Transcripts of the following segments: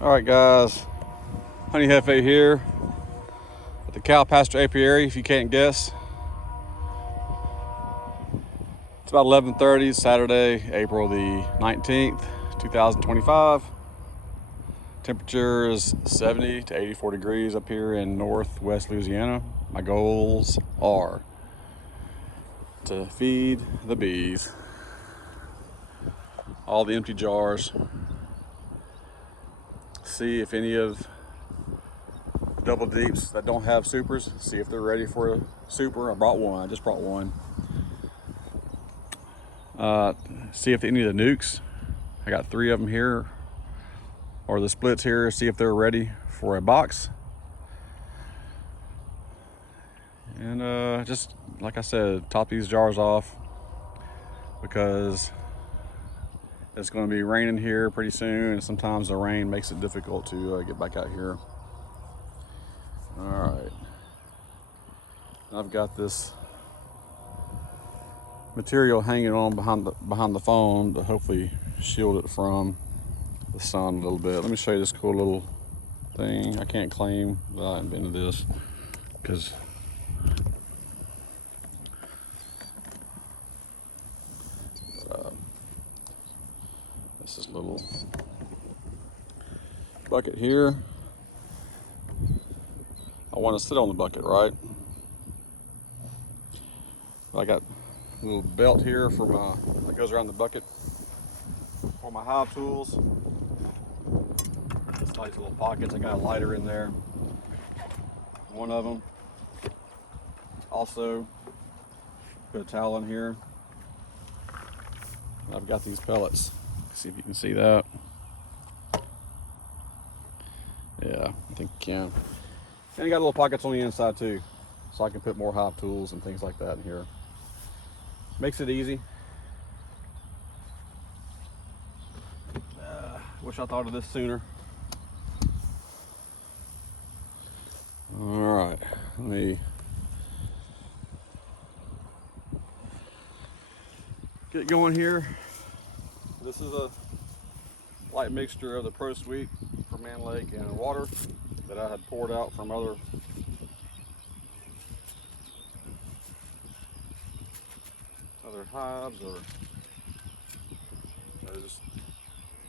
Alright guys, Honey Jefe here at the cow pasture apiary, if you can't guess. It's about 11:30, Saturday, April the 19th, 2025. Temperature is 70 to 84 degrees up here in northwest Louisiana. My goals are to feed the bees, all the empty jars, see if any of the double deeps that don't have supers, see if they're ready for a super. I just brought one. See if any of the nucs, I got 3 of them here, or the splits here, see if they're ready for a box. And just like I said, top these jars off because it's going to be raining here pretty soon, and sometimes the rain makes it difficult to get back out here. All right, I've got this material hanging on behind the phone to hopefully shield it from the sun a little bit. Let me show you this cool little thing. I can't claim that I invented this because this is a little bucket here. I want to sit on the bucket, right? I got a little belt here for that goes around the bucket for my hive tools. It's nice little pockets. I got a lighter in there, one of them. Also put a towel in here. And I've got these pellets. See if you can see that. Yeah, I think you can. And you got little pockets on the inside too, so I can put more hive tools and things like that in here. Makes it easy. Wish I thought of this sooner. All right, let me get going here. This is a light mixture of the Prosweet from Man Lake and water that I had poured out from other hives, or I just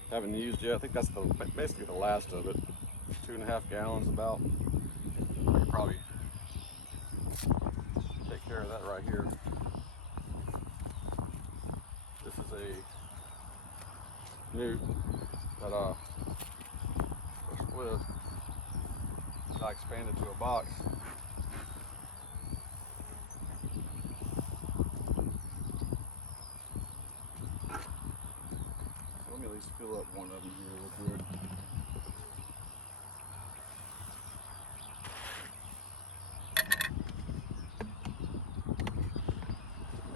haven't used yet. I think that's basically the last of it. 2.5 gallons about. I could probably take care of that right here. This is a nuke that split. I expanded to a box. So let me at least fill up one of them here real quick.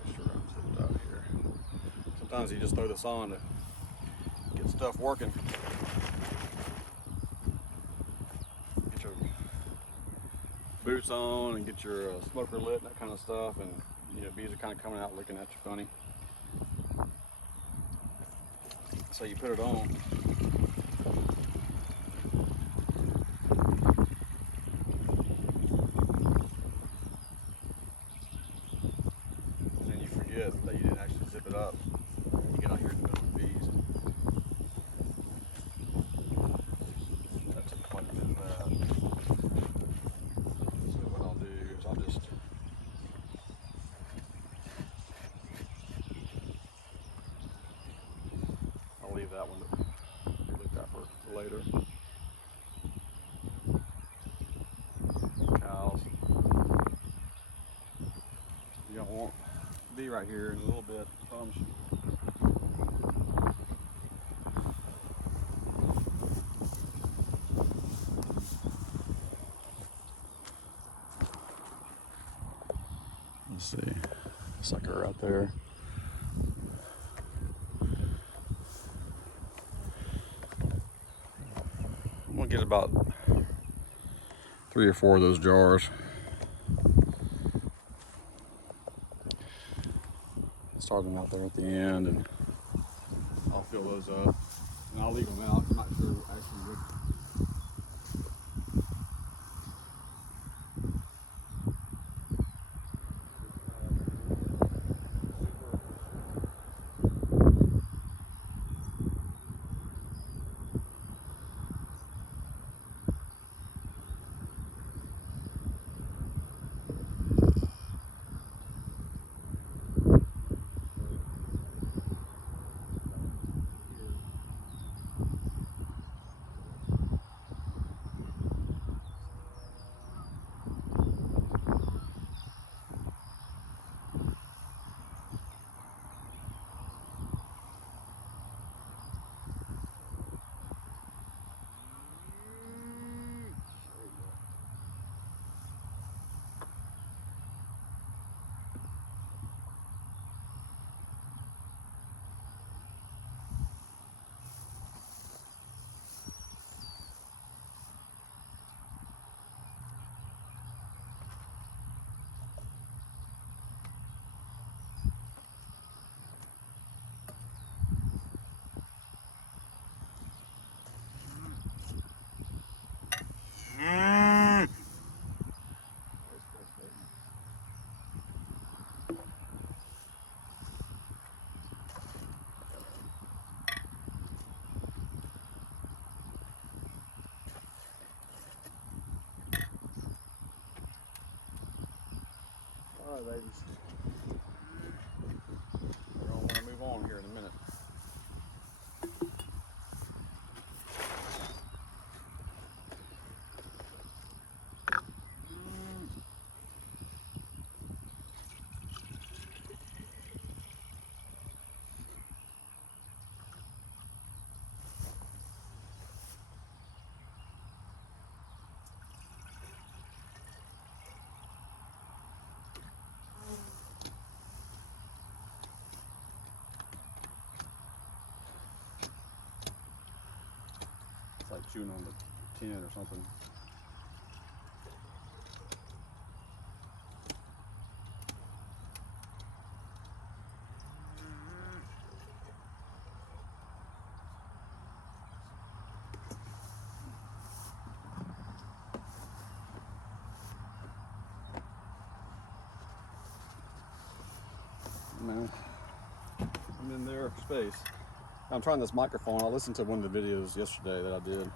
Make sure I'm tipped out here. Sometimes you just throw this on to get stuff working. Get your boots on and get your smoker lit and that kind of stuff, and bees are kind of coming out looking at you funny. So you put it on. And then you forget that you didn't actually zip it up. You get out here in the middle of the bees. That took quite a bit of that. So what I'll do is I'll just leave that one, leave that for later. Cows. You don't want to be right here in a little bit. Let's see, sucker right there. I'm gonna get about 3 or 4 of those jars. Start them out there at the end, and I'll fill those up. And I'll leave them out. I'm not sure actually which. All right, babies. We're gonna want to move on here in a minute. It's like chewing on the tin or something. Man, I'm in their space. I'm trying this microphone. I listened to one of the videos yesterday that I did.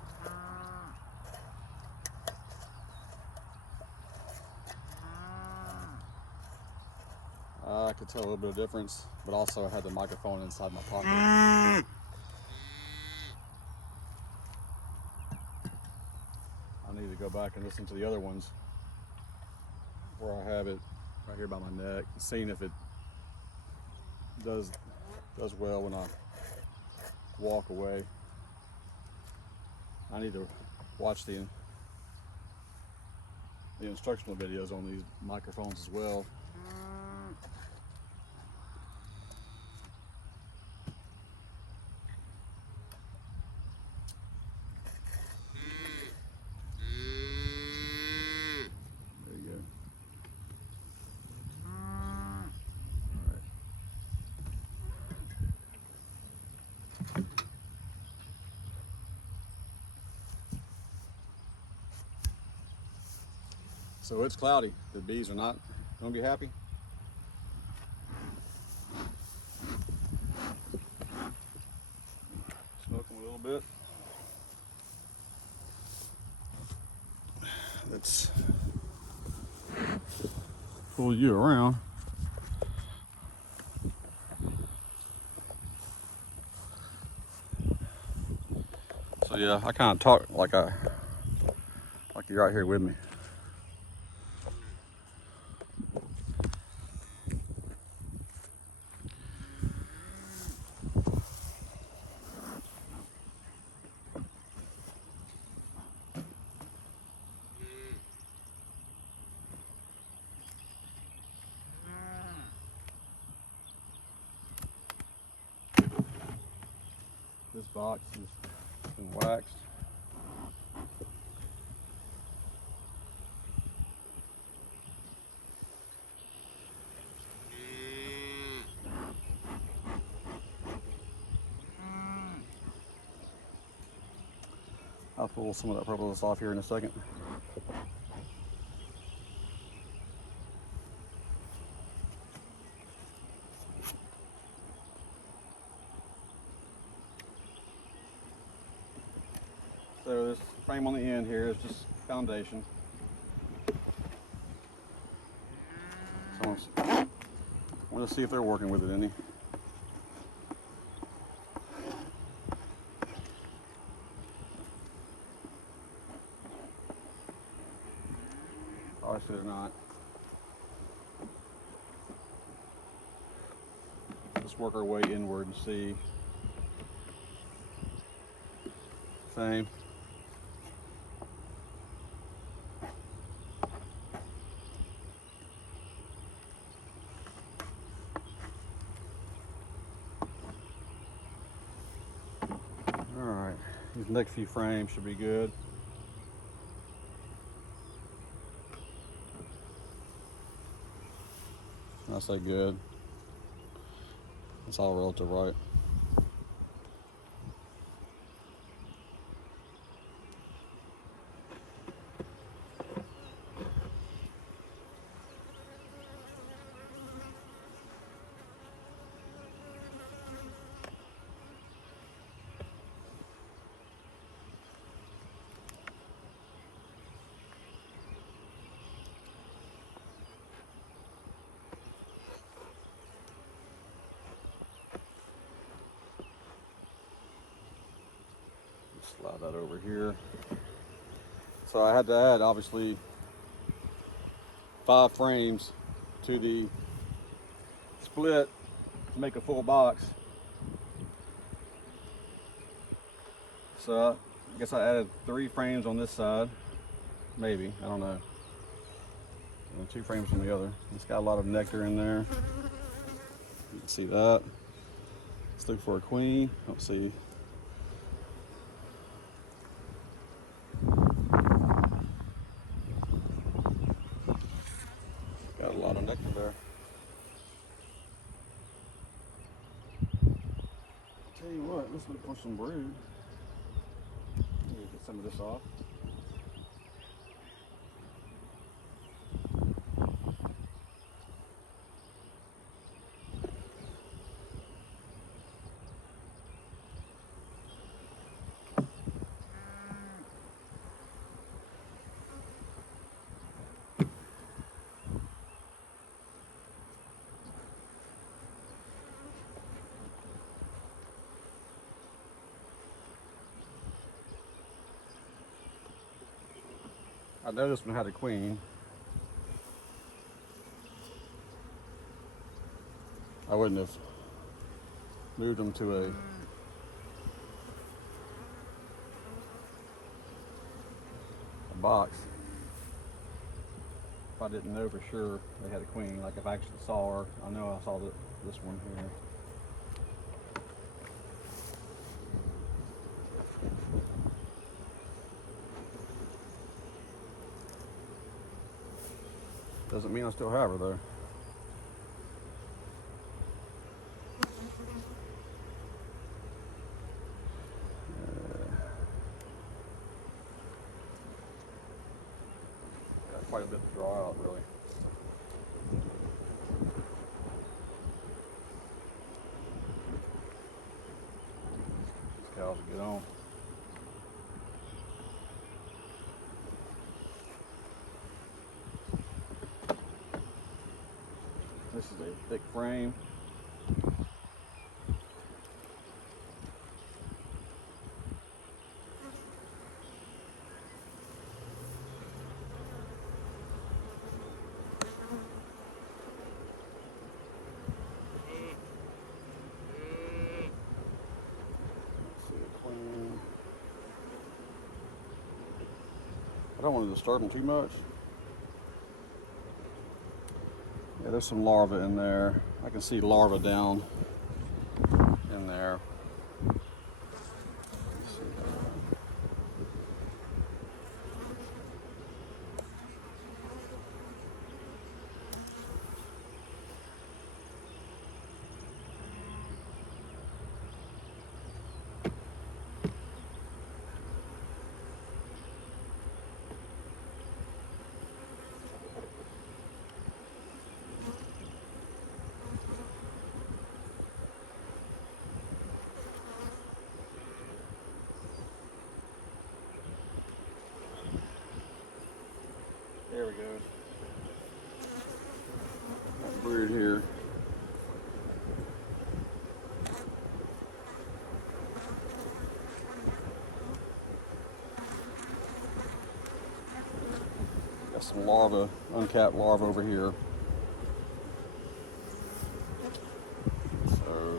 I could tell a little bit of difference, but also I had the microphone inside my pocket. I need to go back and listen to the other ones where I have it right here by my neck, seeing if it does well when I walk away. I need to watch the instructional videos on these microphones as well. There you go. All right. So it's cloudy. The bees are not going to be happy. Smoke them a little bit. Let's pull you around. So yeah, I kind of talk like you're right here with me. This box has been waxed. I'll pull some of that propolis off here in a second. So this frame on the end here is just foundation. So I want to see if they're working with it any. Obviously they're not. Let's work our way inward and see. Same. Alright, these next few frames should be good. I say good. It's all relative, right? Slide that over here. So I had to add, obviously, 5 frames to the split to make a full box. So I guess I added 3 frames on this side, maybe, I don't know. And 2 frames on the other. It's got a lot of nectar in there. You can see that. Let's look for a queen. Let's see. Got a lot of nectar there. Tell you what, let's look for some brood. Maybe get some of this off. I know this one had a queen. I wouldn't have moved them to a box if I didn't know for sure they had a queen. Like if I actually saw her, I know I saw this one here. Doesn't mean I still have her though. Got quite a bit to draw out, really. These cows will get on. This is a thick frame. I don't want to disturb them too much. Yeah, there's some larvae in there. I can see larvae down in there. Let's see. goes. Brood here. Got some larvae, uncapped larvae over here. So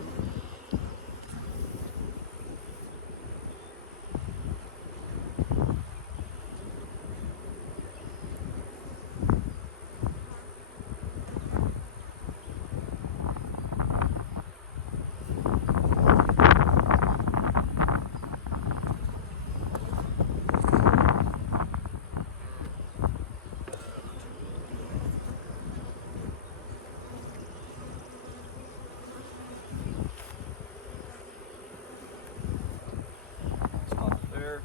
stop it there.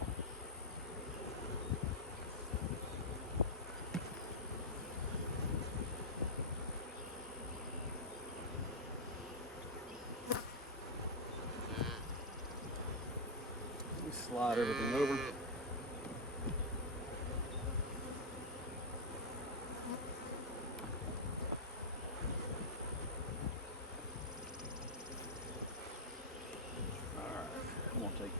Let me slide everything over. I'm gonna take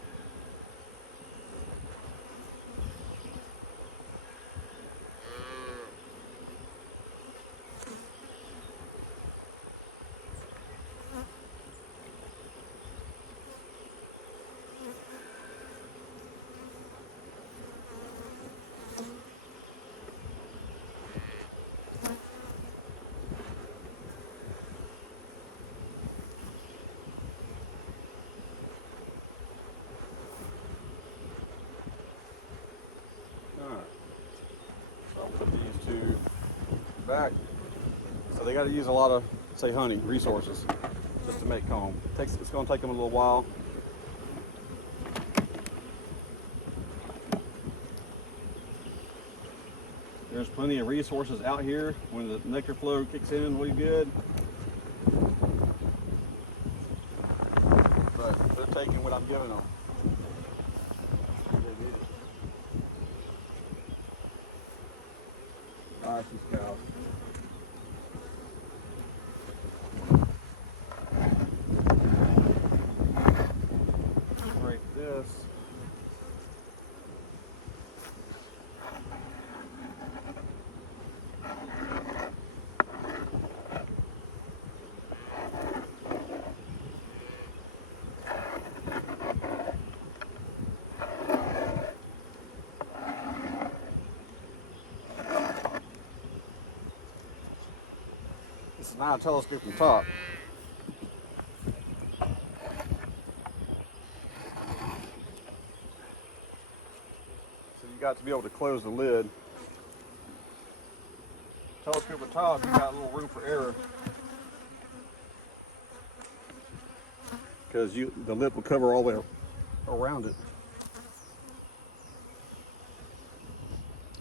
put these two back. So they got to use a lot of, say, honey resources just to make comb. It's going to take them a little while. There's plenty of resources out here when the nectar flow kicks in really good. But they're taking what I'm giving them. Alright, these cows. Break this. This is not a telescoping top. So you got to be able to close the lid. Telescoping top, you got a little room for error. Because the lid will cover all the way around it.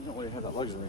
You don't really have that luxury.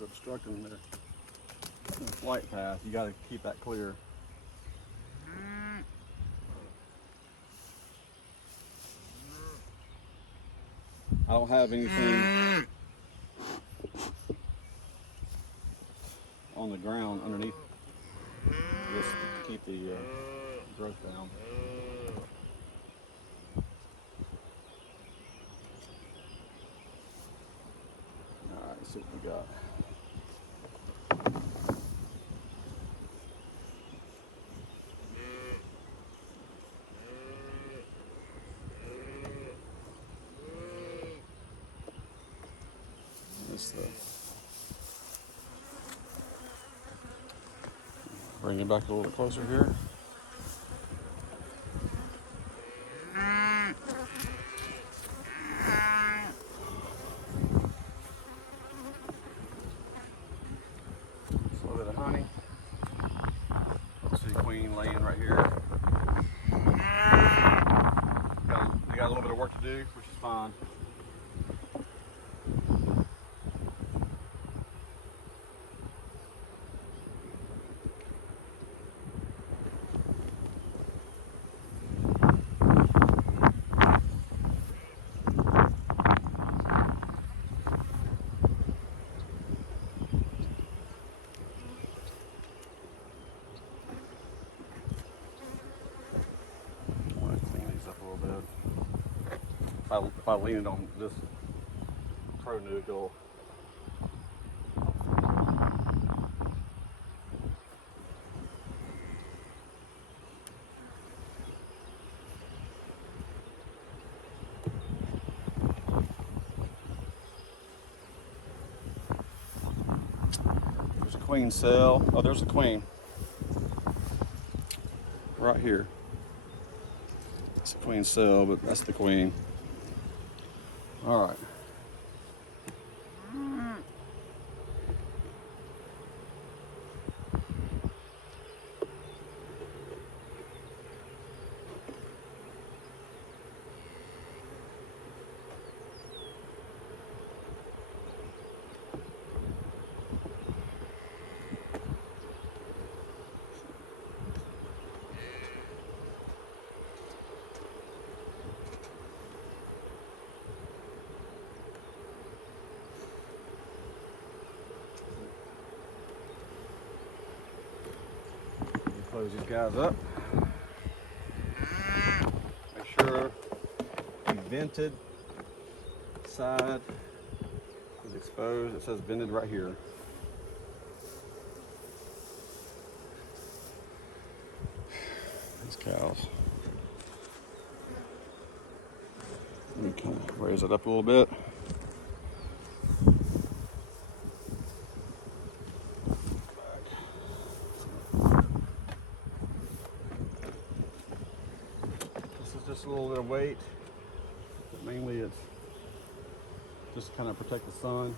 Obstructing their flight path. You got to keep that clear. I don't have anything on the ground underneath this to keep the growth down. All right, let's see what we got. nice though. Bring it back a little bit closer here. Just a little bit of honey. Let's see, queen laying right here. We got a little bit of work to do, which is fine. If I lean it on this pro nuke, it'll there's a queen cell. Oh, there's a queen right here. It's a queen cell, but that's the queen. All right. Close these guys up. Make sure the vented side is exposed. It says vented right here. These cows. Let me kind of raise it up a little bit. Just a little bit of weight, but mainly it's just to kind of protect the sun.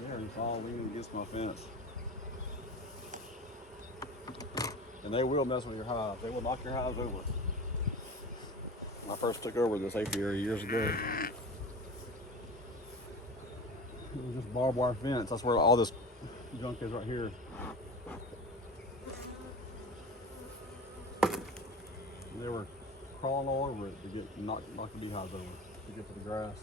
There, it's all leaning against my fence. And they will mess with your hives. They will knock your hives over. When I first took over this apiary years ago, it was just barbed wire fence. That's where all this junk is right here. They were crawling all over it to get knock the beehives over to get to the grass.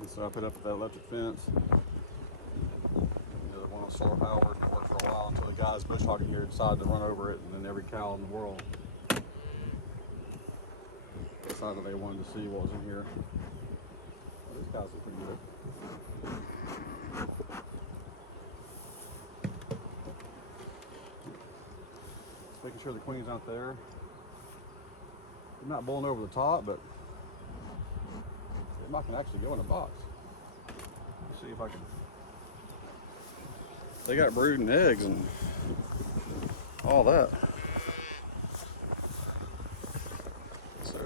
And so I put up that electric fence. The one on solar power worked for a while until the guys bush hogging here decided to run over it, and then every cow in the world decided they wanted to see what was in here. Well, these cows look pretty good. Just making sure the queen's not there. I'm not blowing over the top, but it might can actually go in a box. Let's see if I can. They got brooding eggs and all that. So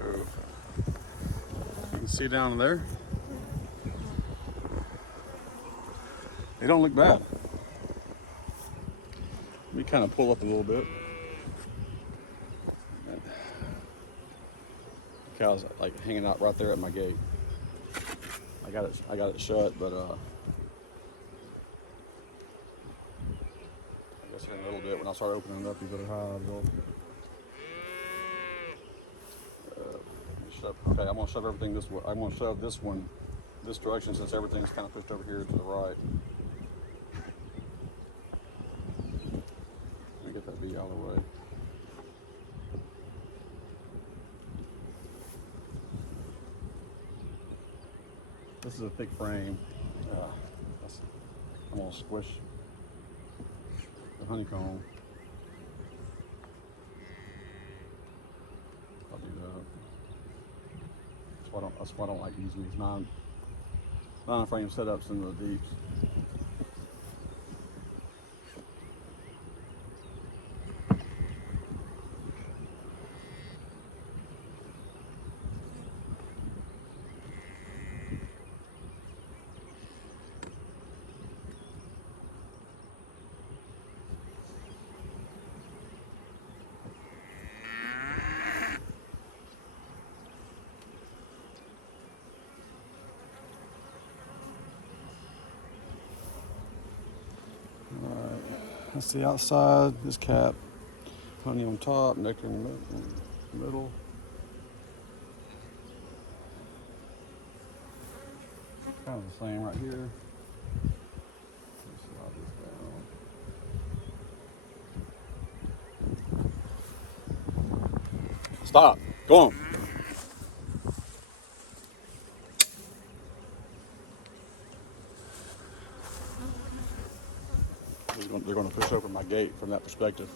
you can see down there, they don't look bad. Let me kind of pull up a little bit. The cow's like hanging out right there at my gate. I got it shut, but I guess in a little bit when I start opening up these other hives. Okay, I'm gonna shove everything this way. I'm gonna shove this one this direction since everything's kind of pushed over here to the right. Let me get that bee out of the way. This is a thick frame. I'm gonna squish the honeycomb. I'll do that. That's why I don't like using these non-frame setups in the deeps. That's the outside, this cap, honey on top, nectar in the middle. Kind of the same right here. Let's slide this down. Stop, go on. They're going to push open my gate from that perspective.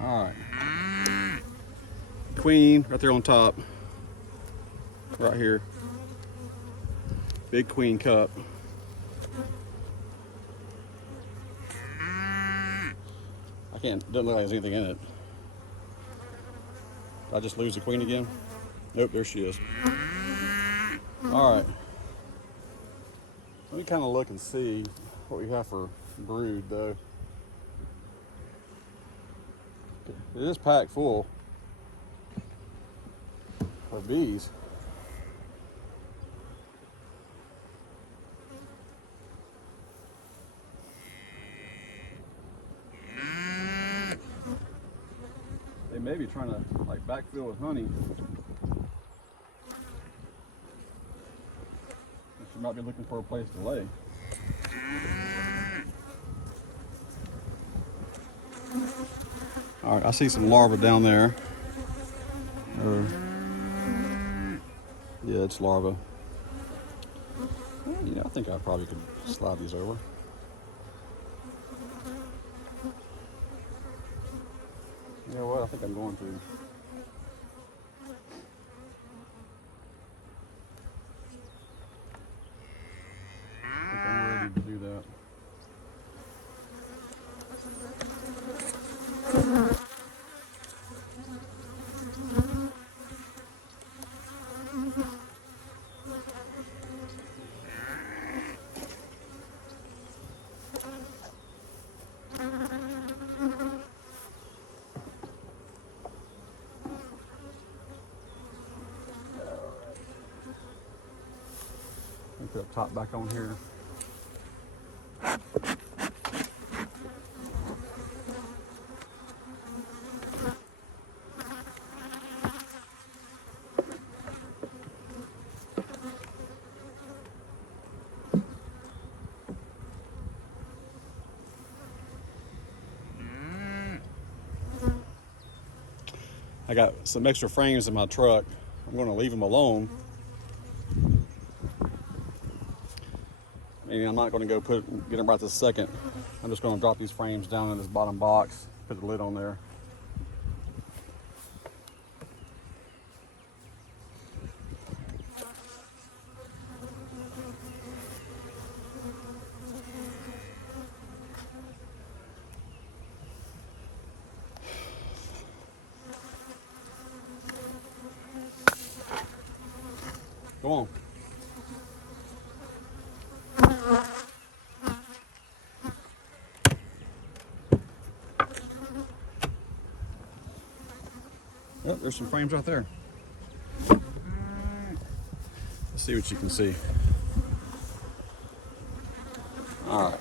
All right. Queen right there on top. Right here. Big queen cup. Doesn't look like there's anything in it. Did I just lose the queen again? Nope, there she is. All right. Let me kind of look and see what we have for brood though. It is packed full of bees. They may be trying to like backfill with honey. She might be looking for a place to lay. All right, I see some larvae down there. Yeah, it's larvae. Well, you know, I think I probably could slide these over. You know what? I think I'm going to. I think I'm ready to do that. Put the top back on here. I got some extra frames in my truck. I'm going to leave them alone. Maybe I'm not going to go get them right this second. I'm just going to drop these frames down in this bottom box, put the lid on there. Go on. Yep, there's some frames right there. Let's see what you can see. All right.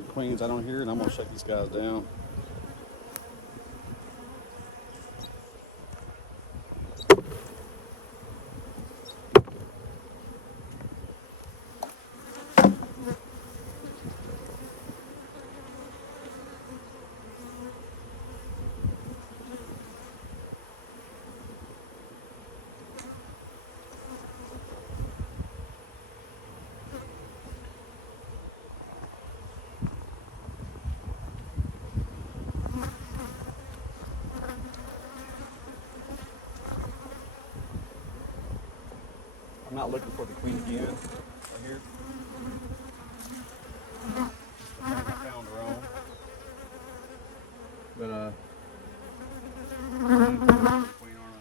the queens out on here, and I'm gonna shut these guys down. I'm not looking for the queen again, right here. I found her own. But queen on her.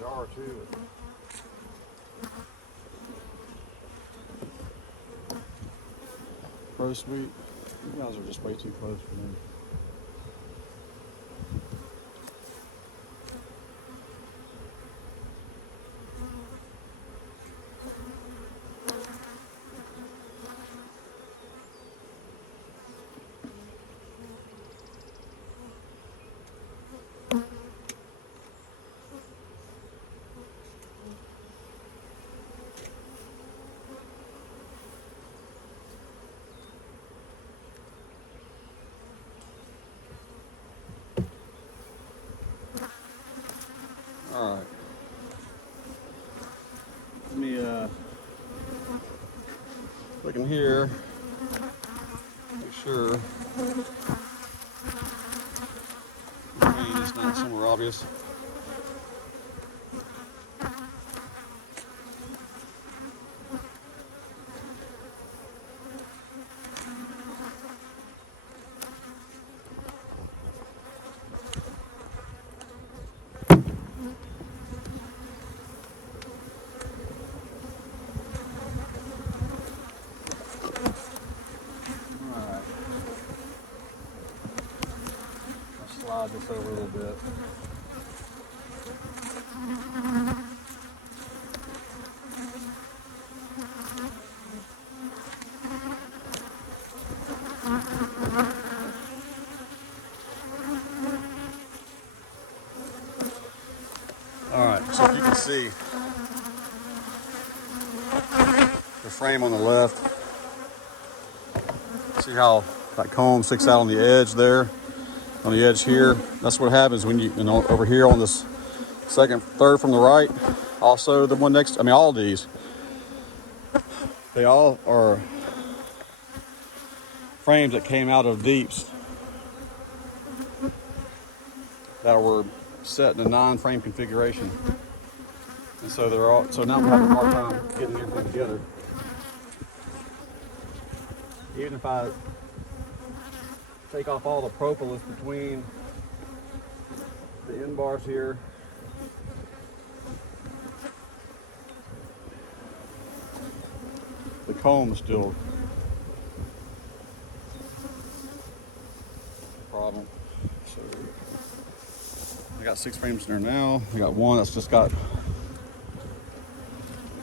Jar too. Prosweet. You guys are just way too close for me. All right. Let me look in here. Make sure the queen is not somewhere obvious. Slide this over a little bit. All right, so if you can see the frame on the left, see how that comb sticks out on the edge there? On the edge here, that's what happens when you know, over here on this third from the right, also the one next, all of these, they all are frames that came out of deeps that were set in a 9-frame configuration. And so so now I'm having a hard time getting everything together. Even if I take off all the propolis between the end bars here, the comb is still a problem. So I got 6 frames in there now. I got one that's just got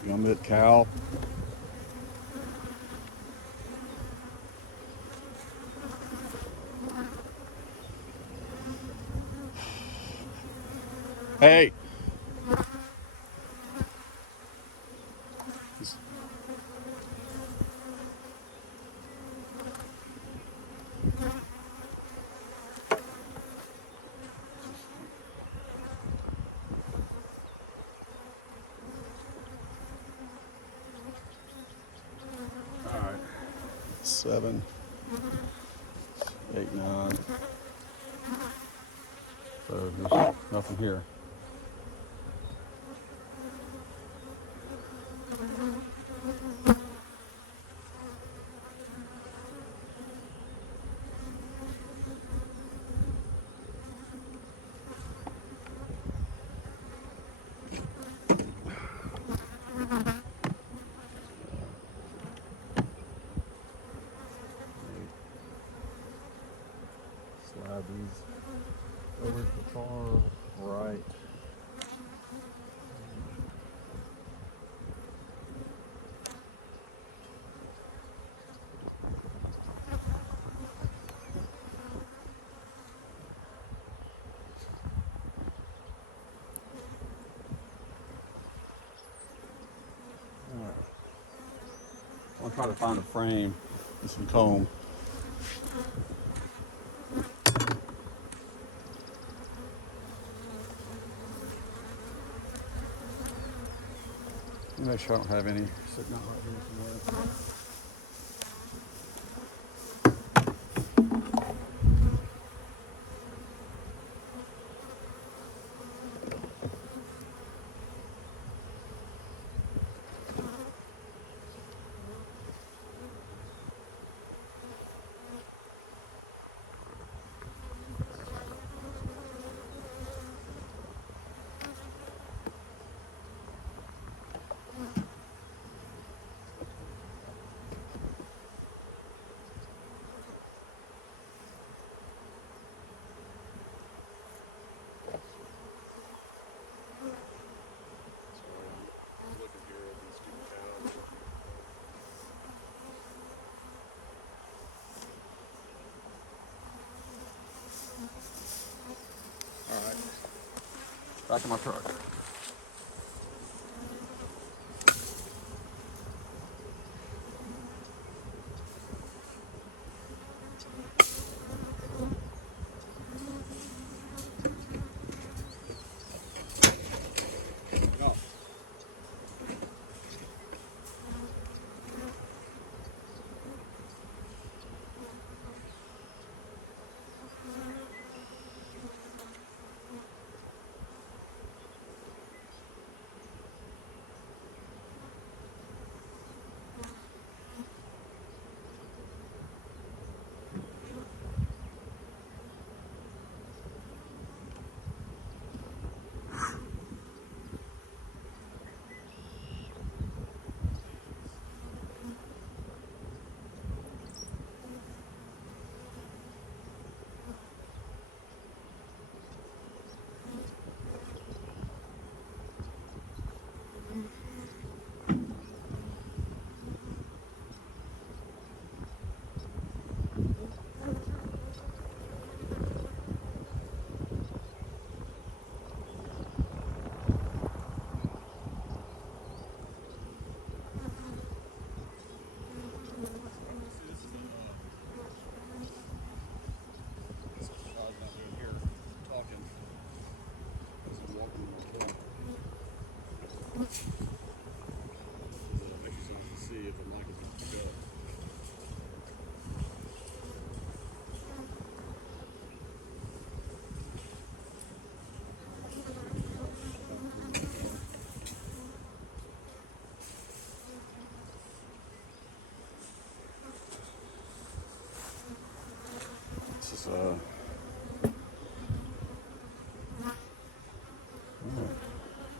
gummit cow. Hey. 7, 8, 9. So there's nothing here. Slide these over to the far right. I'll try to find a frame and some comb. Make sure I don't have any sitting out right here somewhere. Alright, back to my truck.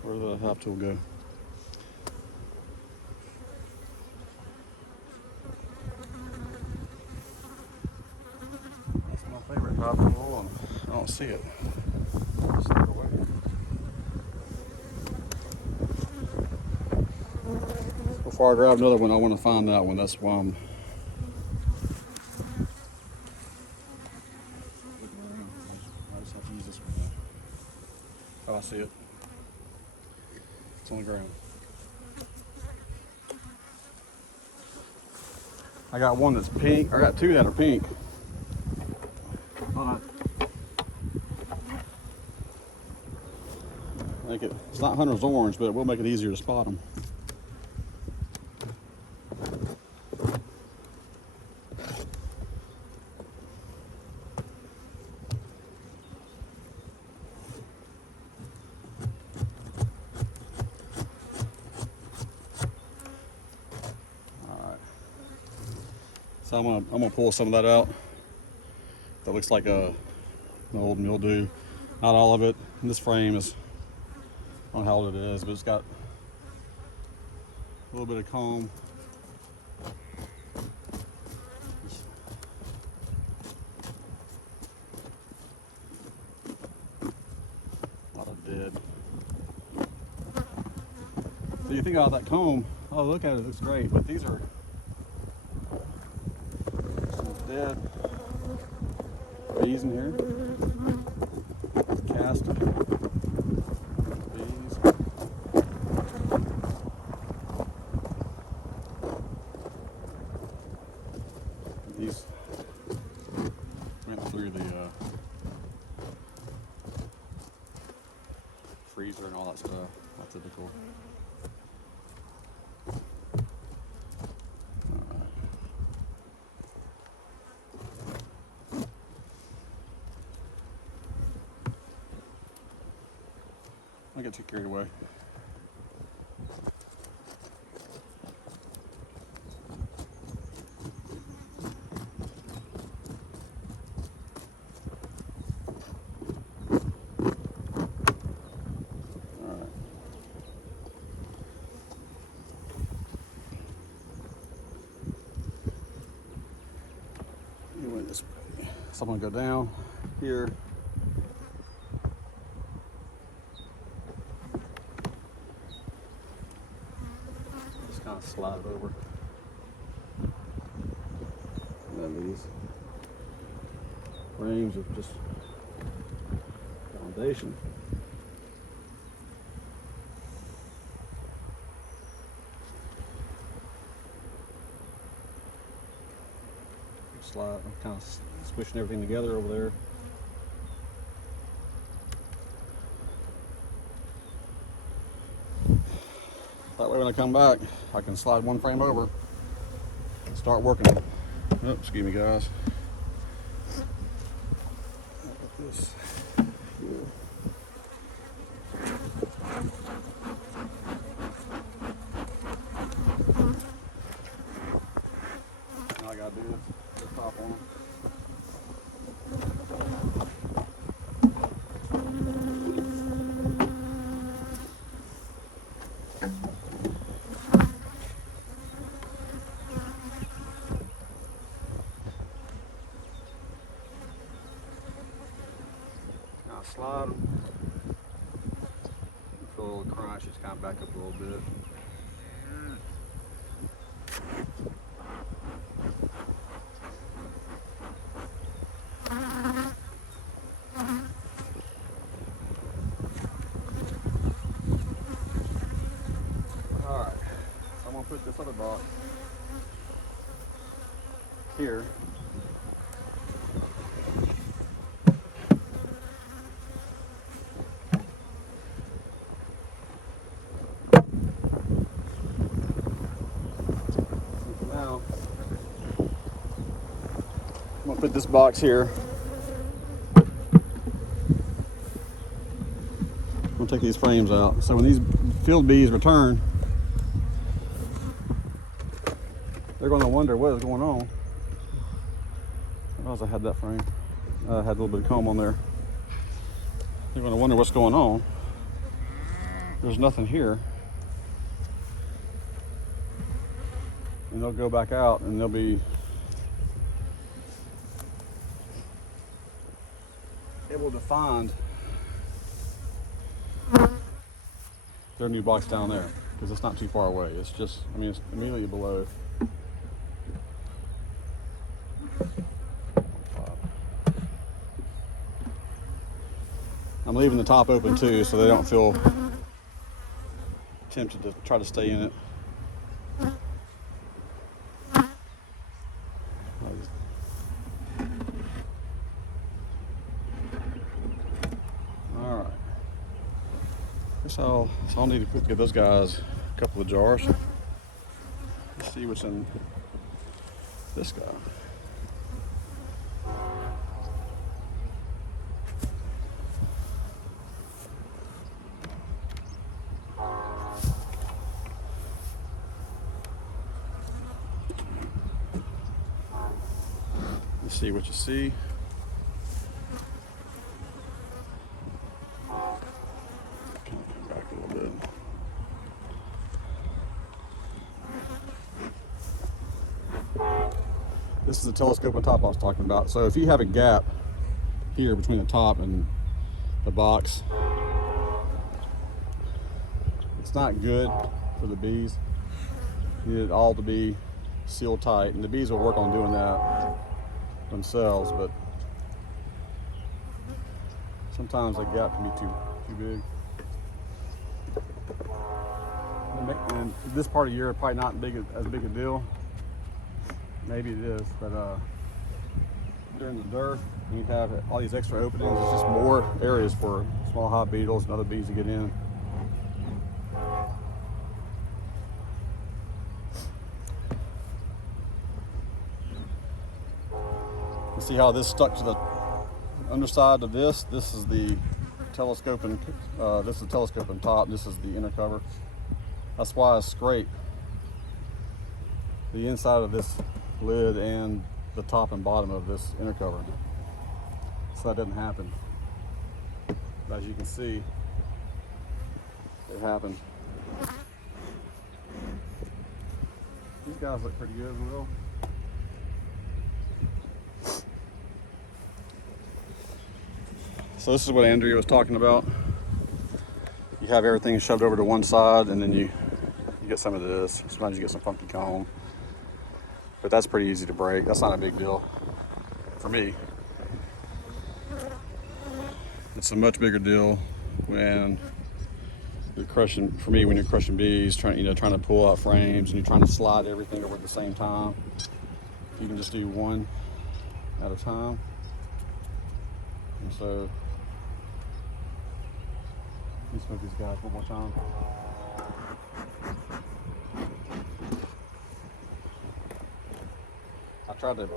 Where did the hop tool go? That's my favorite hop tool, and I don't see it. Just throw it away. Before I grab another one, I want to find that one. That's why I'm looking around. I just have to use this one now. Oh, I see it. It's on the ground. I got one that's pink. I got two that are pink. Make it, it's not Hunter's orange, but it will make it easier to spot them. So I'm gonna pull some of that out. That looks like an old mildew. Not all of it. And this frame is, I don't know how old it is, but it's got a little bit of comb. A lot of dead. So you think about that comb, oh look at it, it looks great, but these are some dead bees in here. Cast bees. These went through the freezer and all that stuff. Not typical. I get too carried away. This way. So I'm gonna go down here. Just kind of slide it over. And then these frames of just foundation. Slide, I'm kind of squishing everything together over there. That way when I come back, I can slide one frame over and start working. Oh, excuse me guys. Look at this. All I gotta do is top on them. Now slide them. Feel a little crunch, just kind of back up a little bit. Put this other box here. Now, I'm gonna put this box here. I'm gonna take these frames out. So when these field bees return, they're going to wonder what is going on. I realized I had that frame. I had a little bit of comb on there. They're going to wonder what's going on. There's nothing here. And they'll go back out and they'll be able to find their new box down there because it's not too far away. It's just, I mean, it's immediately below. I'm leaving the top open too so they don't feel tempted to try to stay in it. Alright. So I'll need to give those guys a couple of jars. Let's see what's in this guy. You see what you see. Come back a little bit. This is the telescope on top I was talking about. So if you have a gap here between the top and the box, it's not good for the bees. You need it all to be sealed tight, and the bees will work on doing that themselves, but sometimes that gap can be too big. And this part of the year probably not as big a deal. Maybe it is, but during the dearth, you have all these extra openings. It's just more areas for small hive beetles and other bees to get in. You see how this stuck to the underside of this? This is the telescoping. This is the telescoping top. This is the inner cover. That's why I scrape the inside of this lid and the top and bottom of this inner cover, so that doesn't happen. But as you can see, it happened. These guys look pretty good as well. So this is what Andrea was talking about. You have everything shoved over to one side, and then you get some of this. Sometimes you get some funky comb. But that's pretty easy to break. That's not a big deal for me. It's a much bigger deal when you're crushing, for me, when you're crushing bees, trying to pull out frames and you're trying to slide everything over at the same time. You can just do one at a time. And so, let me smoke these guys one more time. I tried to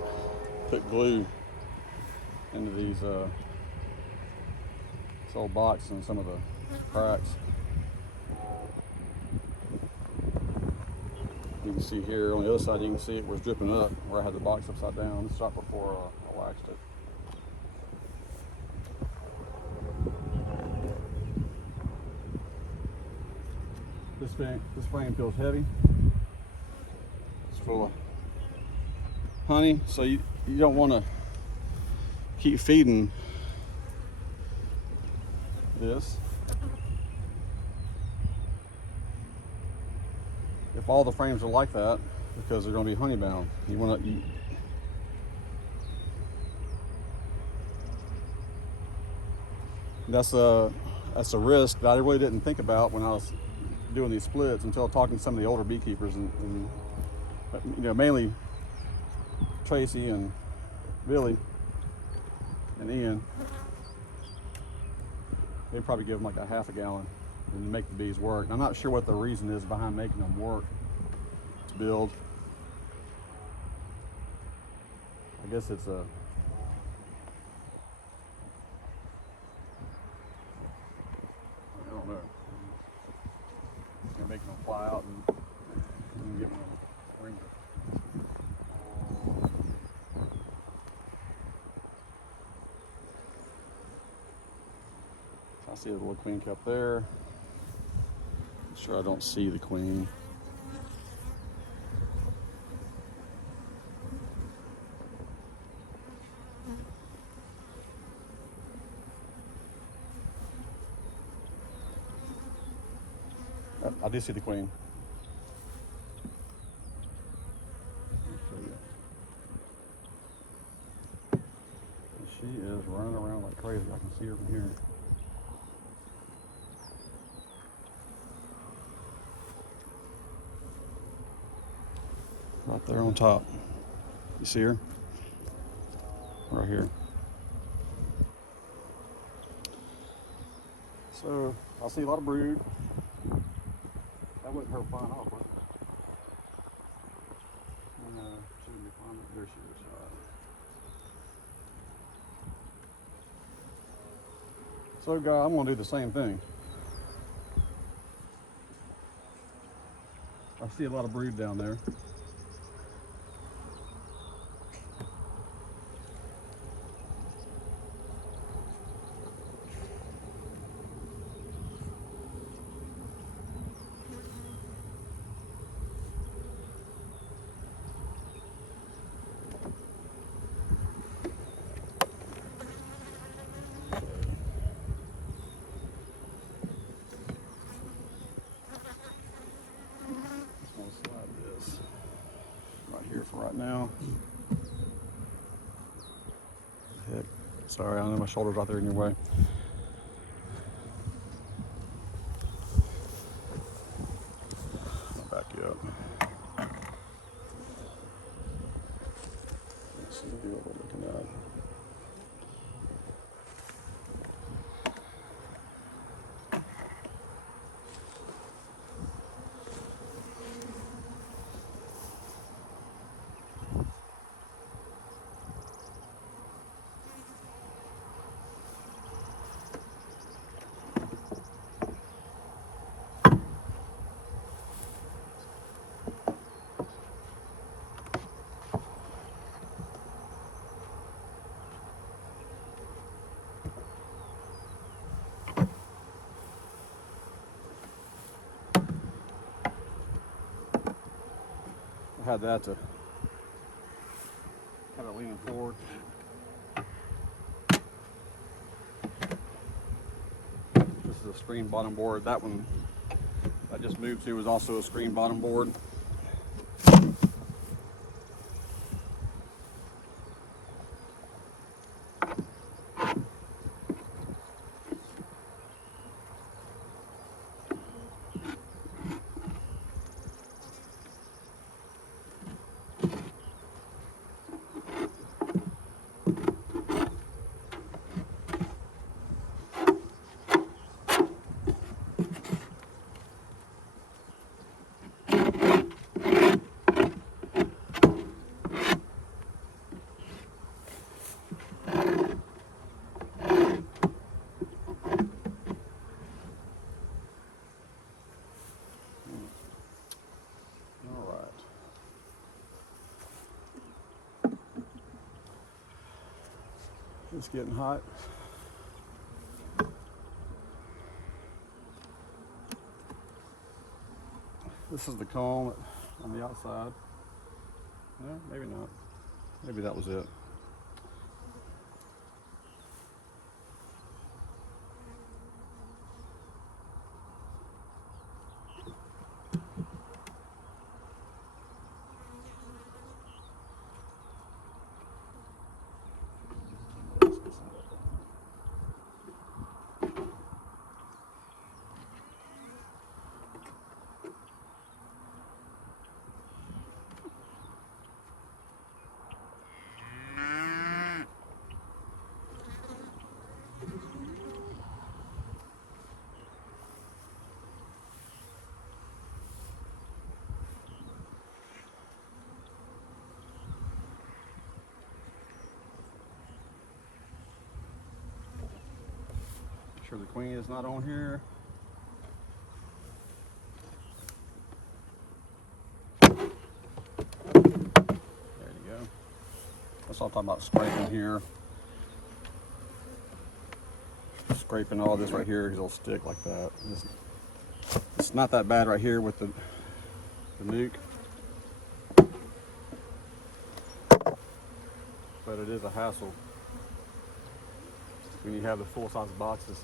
put glue into these this old box and some of the cracks. You can see here on the other side, you can see it was dripping up where I had the box upside down. This shot before I waxed it. This frame feels heavy. It's full of honey, so you don't want to keep feeding this. If all the frames are like that, because they're going to be honey bound, you want to that's a risk that I really didn't think about when I was doing these splits until talking to some of the older beekeepers and mainly Tracy and Billy and Ian. They probably give them like a half a gallon and make the bees work. I'm not sure what the reason is behind making them work to build. I guess it's a I don't know. You're making them fly out and giving them a ringer. I see a little queen cup there. Make sure I don't see the queen. I do see the queen. She is running around like crazy. I can see her from here. Right there on top. You see her? Right here. So I see a lot of brood. That wasn't her flying off, was it? She wouldn't be flying up. There she is. So guys, I'm going to do the same thing. I see a lot of brood down there. right now. Heck, sorry, I know my shoulder's right there in your way. I'll back you up. Let's see what we're looking at. I had that to have it leaning forward. This is a screen bottom board. That one I just moved to was also a screen bottom board. It's getting hot. This is the comb on the outside. No, maybe not. Maybe that was it. Sure the queen is not on here. There you go. That's all I'm talking about, scraping here. Scraping all this right here because it'll stick like that. It's not that bad right here with the nuke, but it is a hassle when you have the full-size boxes.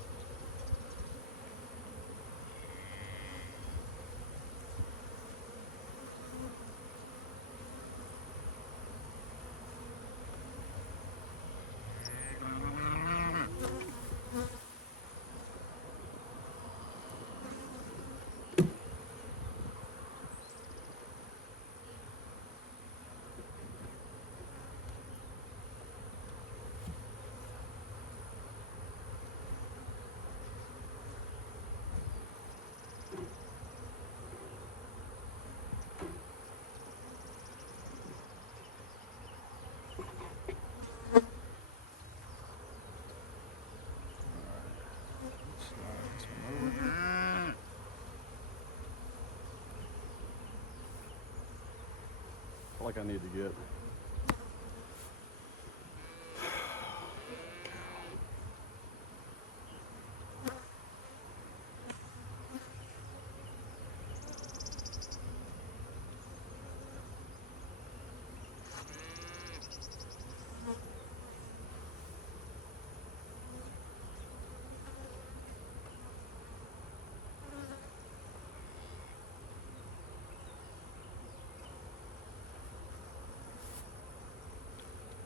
I feel like I need to get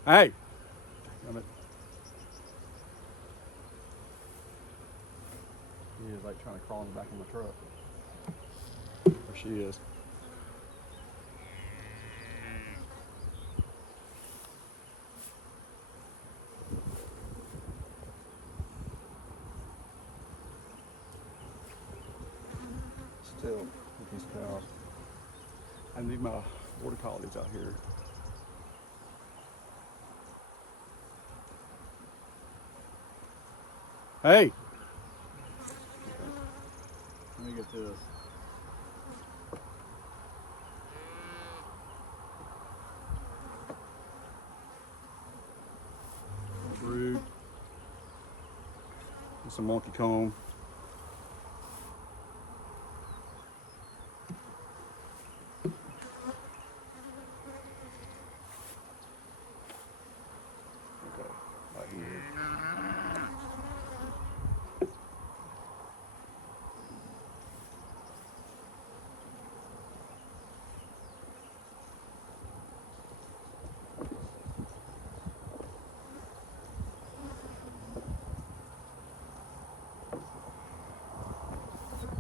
Hey! Damn it. He is like trying to crawl in the back of my truck. There she is. Still with these cows. I need my border collies out here. Hey! Let me get this. Brood. And some monkey comb. Okay, right here.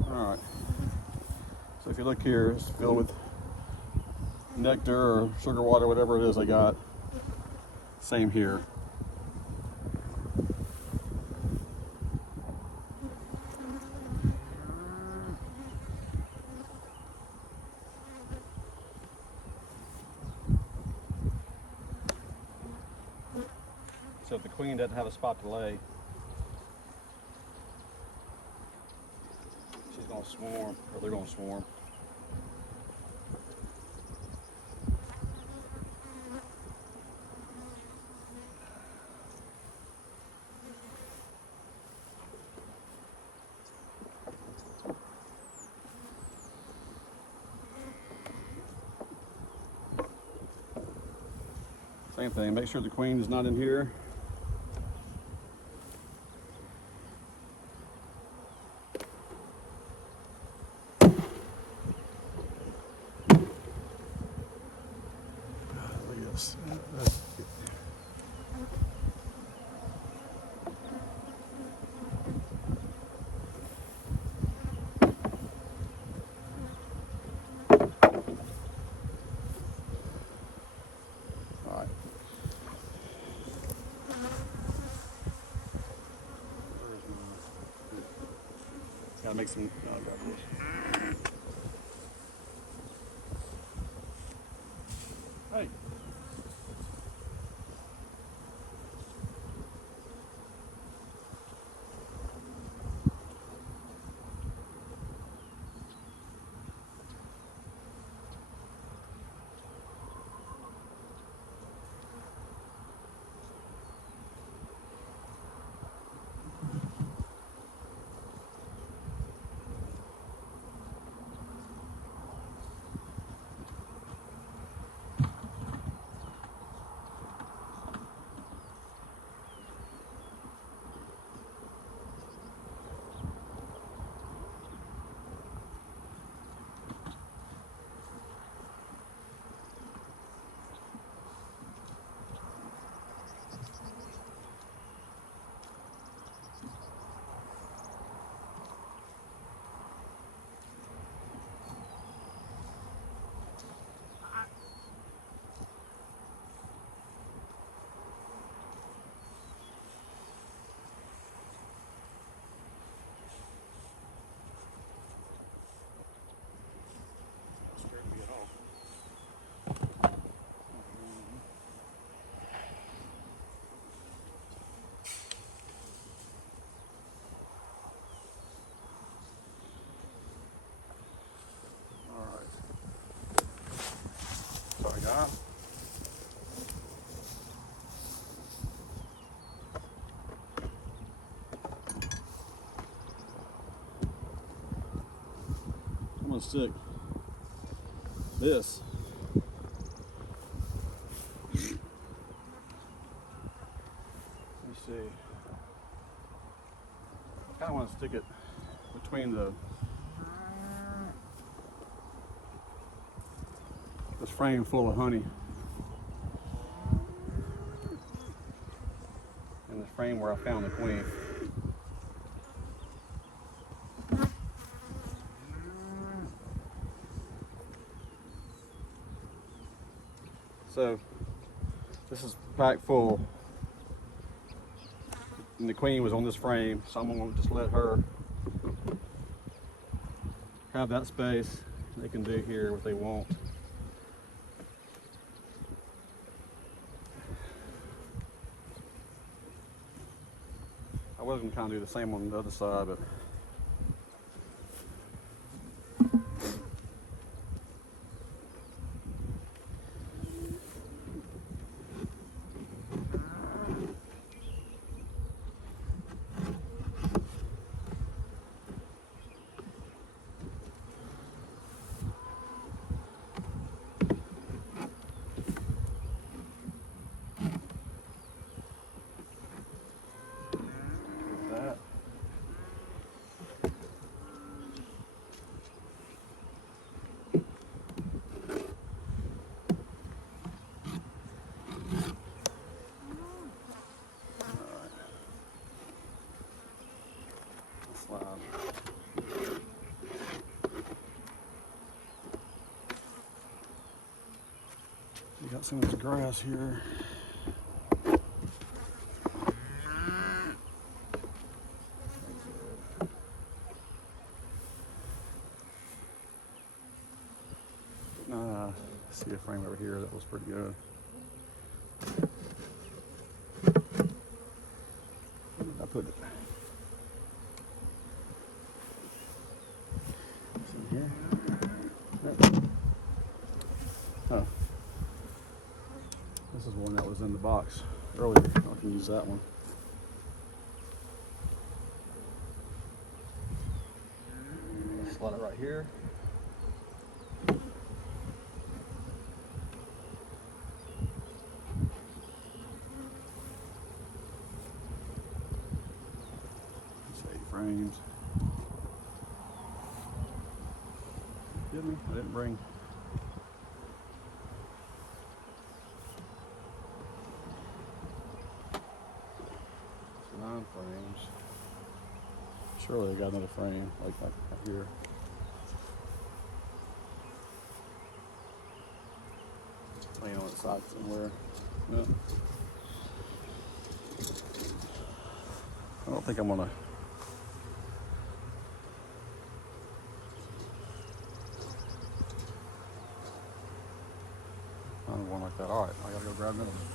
Alright, so if you look here, it's filled with nectar or sugar water, whatever it is they got. Same here. So if the queen doesn't have a spot to lay, she's gonna swarm, or they're gonna swarm. Same thing, make sure the queen is not in here. Look at this. All right. Gotta make some. Hey. Sorry, guys. I'm gonna stick this. Let me see. I kind of want to stick it between this frame full of honey. frame where I found the queen. So this is packed full, and the queen was on this frame, so I'm gonna just let her have that space. They can do here what they want. I was gonna kind of do the same on the other side, but that. Slide. We got some of this grass here. See a frame over here that was pretty good. I put it. It's in here. Oh, this is one that was in the box earlier. I can use that one. Slide it right here. Frames. Excuse me, I didn't bring. It's 9 frames. Surely I got another frame like right here. Laying on the side somewhere. No. I don't think I'm gonna. One like that. All right, I gotta go grab another one.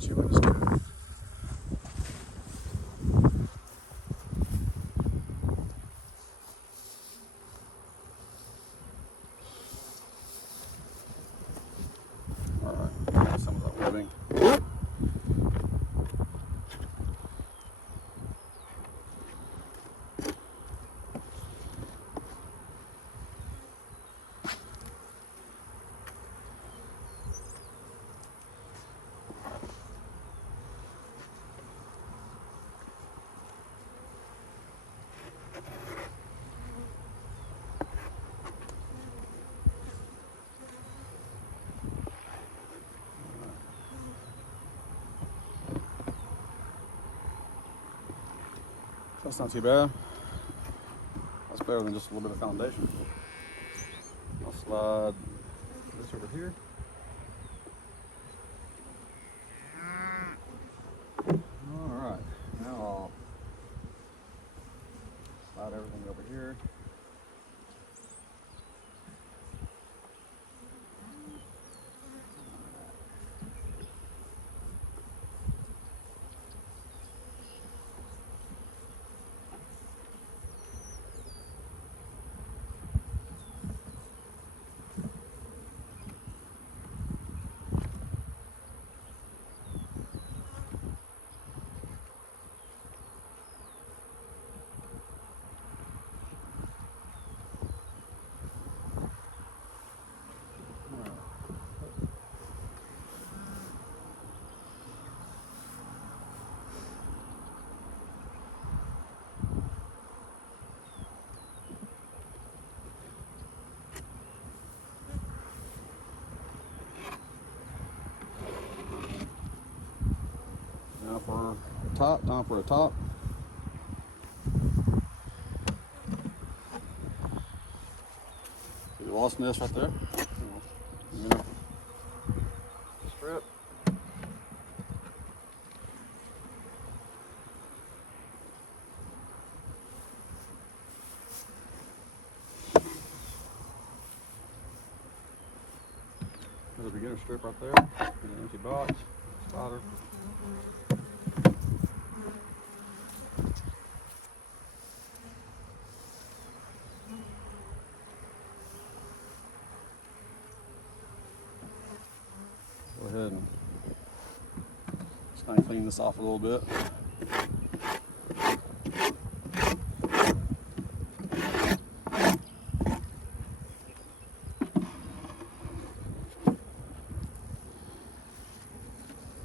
Chewing is good. All right, some of that webbing. That's not too bad. That's better than just a little bit of foundation. I'll slide this over here. for a top. Time for a top. See the wasp nest right there? Yeah. Strip. There's a beginner strip right there. And an empty box. Spider. Go ahead and just kind of clean this off a little bit.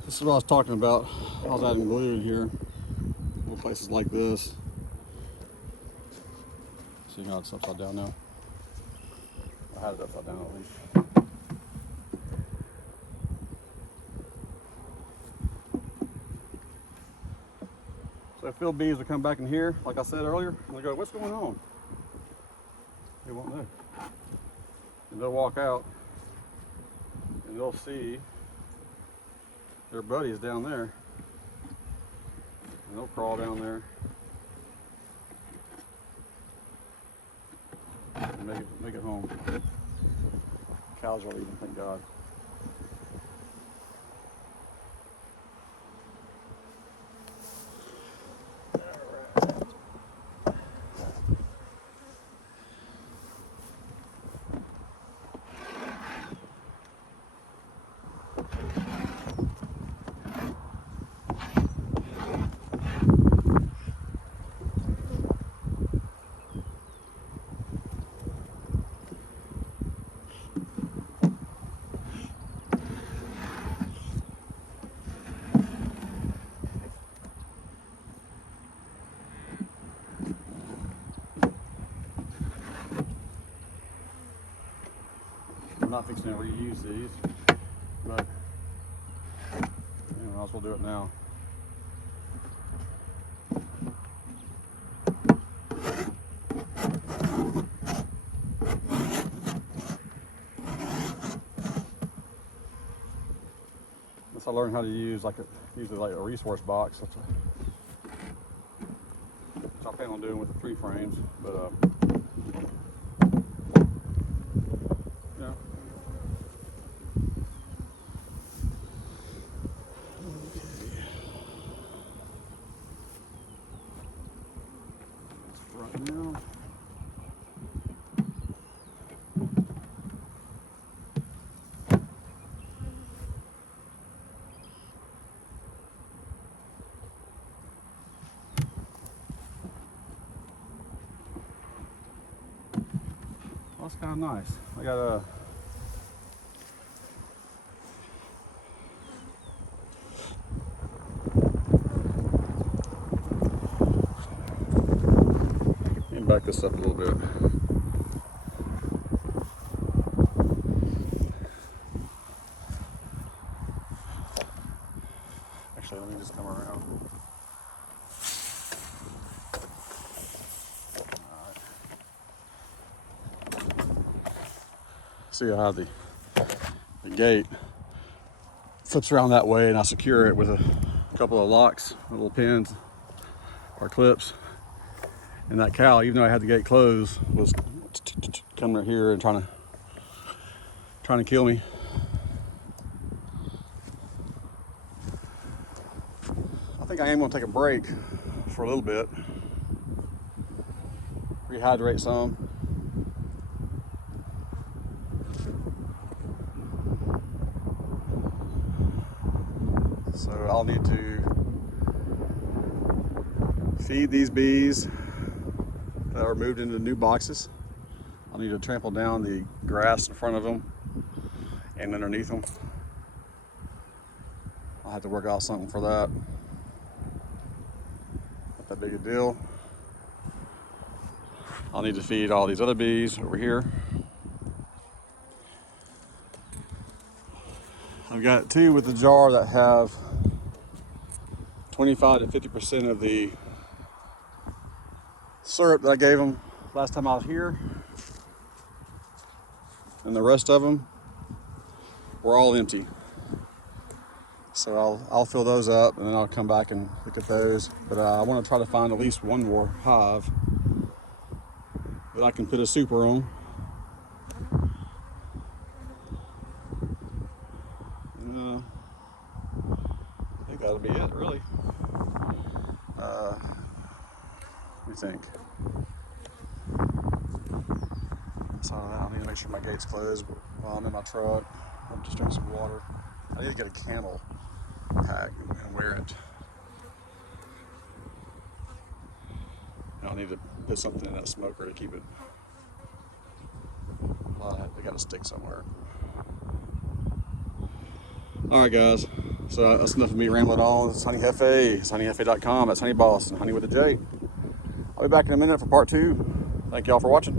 This is what I was talking about. I was adding glue in here. Little places like this. See how it's upside down now? I had it upside down at least. So if field bees will come back in here, like I said earlier, and they'll go, what's going on? They won't know. And they'll walk out and they'll see their buddies down there. And they'll crawl down there and make it home. Cows are leaving, thank God. I'm not fixing to reuse these, but you know, I'll as well do it now. Once I learned how to use usually like a resource box, which I plan on doing with the 3 frames, but yeah. Right now. Well, that's kind of nice. I got a back this up a little bit. Actually, let me just come around. All right. See, I have the gate flips around that way, and I secure it with a couple of locks, little pins or clips. And that cow, even though I had the gate closed, was coming right here and trying to kill me. I think I am going to take a break for a little bit, rehydrate some. So I'll need to feed these bees that are moved into new boxes. I'll need to trample down the grass in front of them and underneath them. I'll have to work out something for that. Not that big a deal. I'll need to feed all these other bees over here. I've got 2 with the jar that have 25 to 50% of the syrup that I gave them last time I was here, and the rest of them were all empty. So I'll fill those up, and then I'll come back and look at those. But I want to try to find at least one more hive that I can put a super on. I think that'll be it, really. What do you think? So I need to make sure my gate's closed while I'm in my truck. I'm just drinking some water. I need to get a camel pack and wear it. I'll need to put something in that smoker to keep it. They got to stick somewhere. All right, guys. So that's enough of me rambling on. It's Honey Jefe. It's honeyjefe.com. That's Honey Boss and Honey with a J. I'll be back in a minute for part 2. Thank y'all for watching.